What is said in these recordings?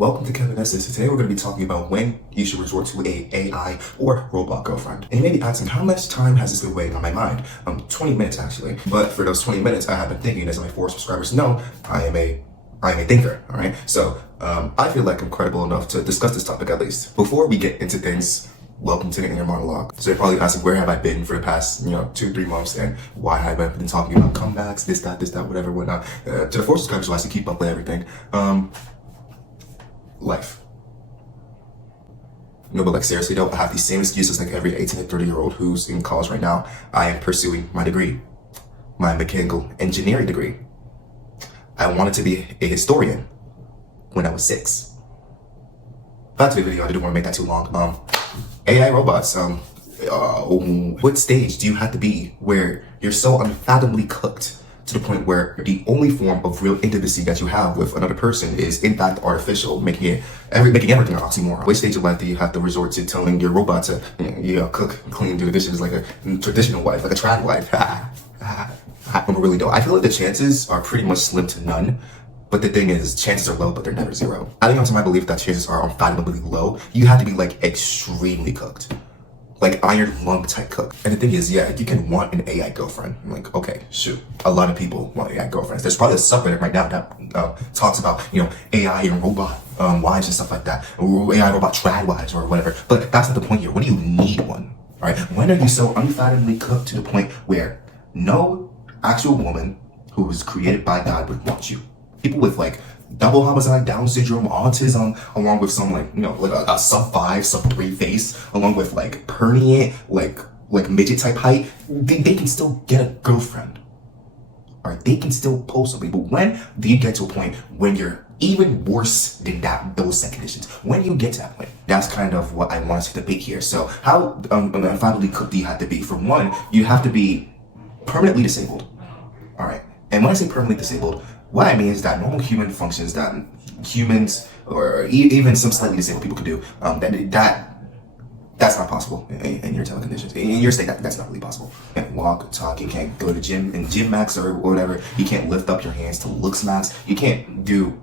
Welcome to Kevin Essence. Today we're going to be talking about when you should resort to a AI or robot girlfriend. And you may be asking, how much time has this been weighing on my mind? 20 minutes actually. But for those 20 minutes, I have been thinking, as my 4 subscribers know, I am a thinker, all right? So I feel like I'm credible enough to discuss this topic at least. Before we get into things, welcome to the inner monologue. So you're probably asking, where have I been for the past, 2-3 months, and why have I been talking about comebacks, this, that, whatever, whatnot. To the 4 subscribers who likes to keep up with everything. Life. No, but like seriously though, I have these same excuses like every 18 to 30-year-old who's in college right now. I am pursuing my degree, my mechanical engineering degree. I wanted to be a historian when I was 6. Back to the video, I didn't want to make that too long. AI robots, what stage do you have to be where you're so unfathomably cooked to the point where the only form of real intimacy that you have with another person is in fact artificial, making everything an oxymoron? Which stage of life do you have to resort to telling your robot to cook, clean, do the dishes like a traditional wife, like a trad wife? I really don't. I feel like the chances are pretty much slim to none. But the thing is, chances are low, but they're never zero. Adding on to my belief that chances are unfathomably low, you have to be like extremely cooked. Like iron lung type cook. And the thing is, yeah, you can want an AI girlfriend. I'm like, okay, shoot. A lot of people want AI girlfriends. There's probably a subreddit right now that talks about, AI and robot wives and stuff like that. Or AI robot trad wives or whatever. But that's not the point here. When do you need one? All right. When are you so unfathomably cooked to the point where no actual woman who was created by God would want you? People with like double homicide, Down syndrome, autism, along with some like a sub 5, sub 3 face, along with like perniate, like midget type height, they can still get a girlfriend. All right, they can still post something. But when do you get to a point when you're even worse than those set conditions? When you get to that point, that's kind of what I want to debate here. So how unfathomably cooked do you have to be? For one, you have to be permanently disabled. All right, and when I say permanently disabled, what I mean is that normal human functions that humans or even some slightly disabled people can do, that's not possible in your type conditions. In your state, that's not really possible. You can't walk, talk, you can't go to gym and gym max or whatever. You can't lift up your hands to looks max. You can't do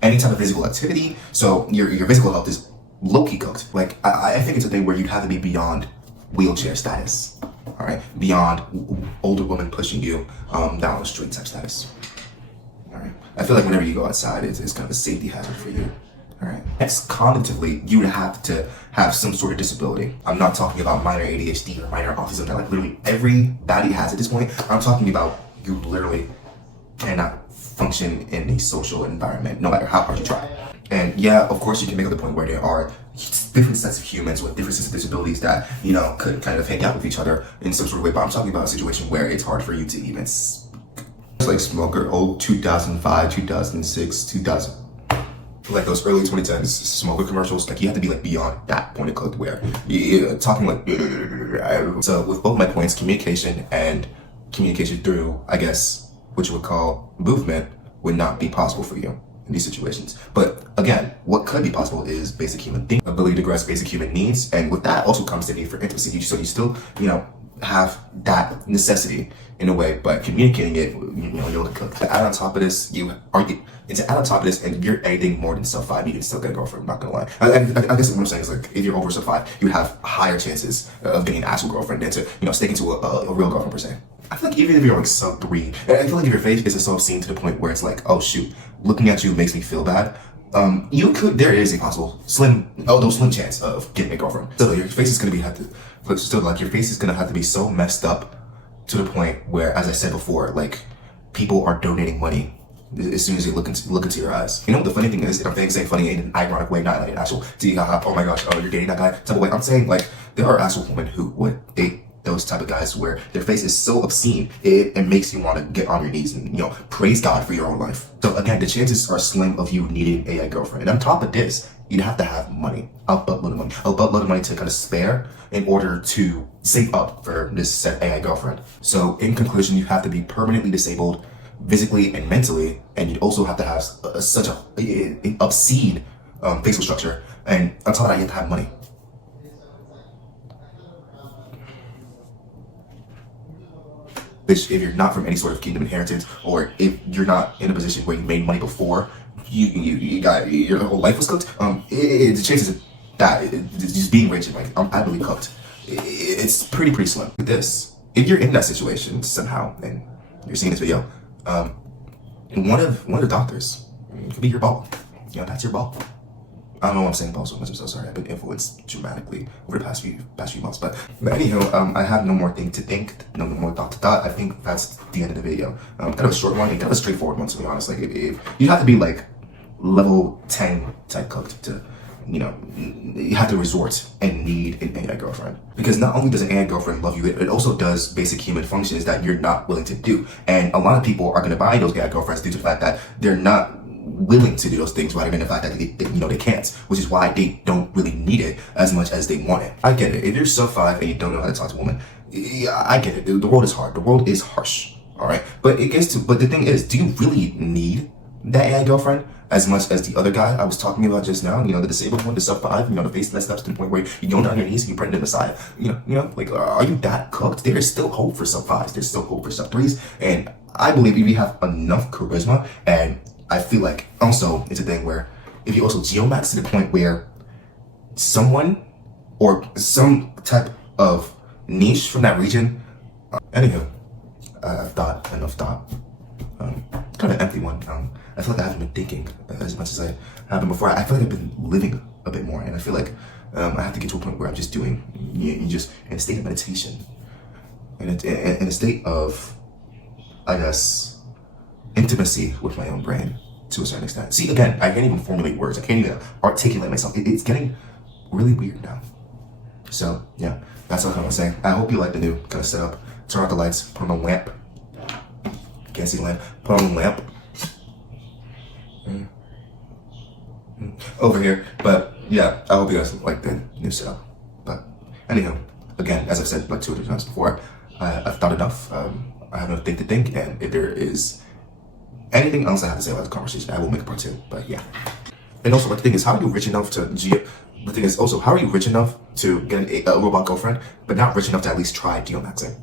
any type of physical activity. So your physical health is low-key cooked. Like I think it's a thing where you have to be beyond wheelchair status. All right, beyond older women pushing you down the street type status. Alright. I feel like whenever you go outside, it's kind of a safety hazard for you. Alright. Next, cognitively, you would have to have some sort of disability. I'm not talking about minor ADHD or minor autism that like literally everybody has at this point. I'm talking about you literally cannot function in a social environment, no matter how hard you try. And yeah, of course, you can make up the point where there are different sets of humans with different sets of disabilities that, could kind of hang out with each other in some sort of way. But I'm talking about a situation where it's hard for you to even like smoker, 2005, 2006, 2000, like those early 2010s smoker commercials. Like you have to be like beyond that point of cooked where you're talking like. So with both my points, communication and communication through, I guess, what you would call movement would not be possible for you in these situations. But again, what could be possible is basic human thinking, ability to grasp basic human needs, and with that also comes the need for intimacy. So you still, have that necessity in a way, but communicating it, you're able to cook. To add on top of this, and you're anything more than sub 5, you can still get a girlfriend. I'm not gonna lie. I guess what I'm saying is like if you're over sub 5, you have higher chances of getting an actual girlfriend than to sticking to a real girlfriend per se. I feel like even if you're like sub 3, I feel like if your face isn't so obscene to the point where it's like, oh shoot, looking at you makes me feel bad. There is a possible slim chance of getting a girlfriend. So your face is gonna your face is gonna have to be so messed up to the point where, as I said before, like people are donating money as soon as they look into your eyes. You know what the funny thing is? I'm saying funny in an ironic way, not like an actual oh my gosh, oh you're dating that guy type of way. I'm saying like there are actual women who would date those type of guys where their face is so obscene it makes you want to get on your knees and praise God for your own life. So again, the chances are slim of you needing an AI girlfriend. And on top of this, you'd have to have money, a buttload of money to kind of spare in order to save up for this said AI girlfriend. So in conclusion, you have to be permanently disabled physically and mentally, and you'd also have to have such an obscene facial structure, and on top of that, you have to have money. Which, if you're not from any sort of kingdom inheritance, or if you're not in a position where you made money before you got your whole life was cooked. The chances of that just being rich and like happily cooked, it's pretty slim. With this, if you're in that situation somehow and you're seeing this video, one of the doctors, it could be your ball. You know, that's your ball. I don't know why I'm saying ball so much. I'm so sorry. I've been influenced dramatically over the past few months. But anyhow, I have no more thing to think, no more thought. I think that's the end of the video. Kind of a short one and kind of a straightforward one, to be honest. Like, if you have to be like level 10 type cooked to, you know, you have to resort and need an AI girlfriend. Because not only does an AI girlfriend love you, it also does basic human functions that you're not willing to do. And a lot of people are going to buy those AI girlfriends due to the fact that they're not willing to do those things, rather than the fact that they can't, which is why they don't really need it as much as they want it. I get it. If you're sub 5 and you don't know how to talk to a woman, yeah, I get it. The world is hard. The world is harsh. All right, but the thing is, do you really need that AI girlfriend as much as the other guy I was talking about just now? You know, the disabled one, the sub 5. You know, the face that steps to the point where you go down on your knees and you pray to the Messiah. You know, like, are you that cooked? There is still hope for sub 5s. There's still hope for sub 3s, and I believe if you have enough charisma, and I feel like also it's a thing where if you also geomax to the point where someone or some type of niche from that region. Anywho, I've thought enough thought. Kind of an empty one. I feel like I haven't been thinking as much as I have been before. I feel like I've been living a bit more, and I feel like I have to get to a point where I'm just doing, you just in a state of meditation, in a state of, I guess, intimacy with my own brain to a certain extent. See, again, I can't even formulate words. I can't even articulate myself. It's getting really weird now. So yeah, that's all I want to say. I hope you like the new kind of setup. Turn off the lights, put on a lamp. Can't see the lamp. Put on a lamp over here. But yeah, I hope you guys like the new setup. But anyhow, again, as I've said like 2 or 3 times before, I've thought enough. I have enough thing to think, and if there is anything else I have to say about the conversation, I will make a part 2. But yeah. And also, the thing is, how are you rich enough to the thing is also, how are you rich enough to get a robot girlfriend, but not rich enough to at least try geomaxing?